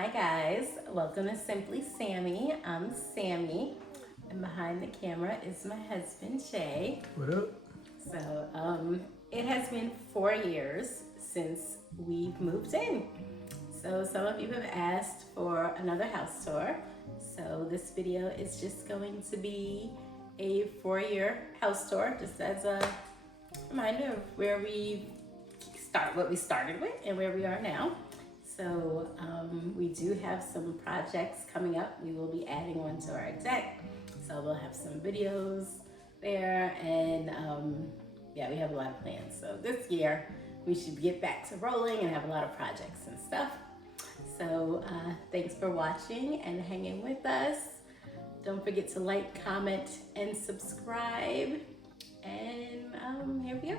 Hi guys, welcome to Simply Sammy. I'm Sammy, and behind the camera is my husband Shay. What up? So it has been 4 years since we've moved in. So some of you have asked for another house tour. So this video is just going to be a 4-year house tour, just as a reminder of where what we started with and where we are now. So we do have some projects coming up. We will be adding one to our deck. So we'll have some videos there, and yeah, we have a lot of plans. So this year we should get back to rolling and have a lot of projects and stuff. So thanks for watching and hanging with us. Don't forget to like, comment, and subscribe. And here we go.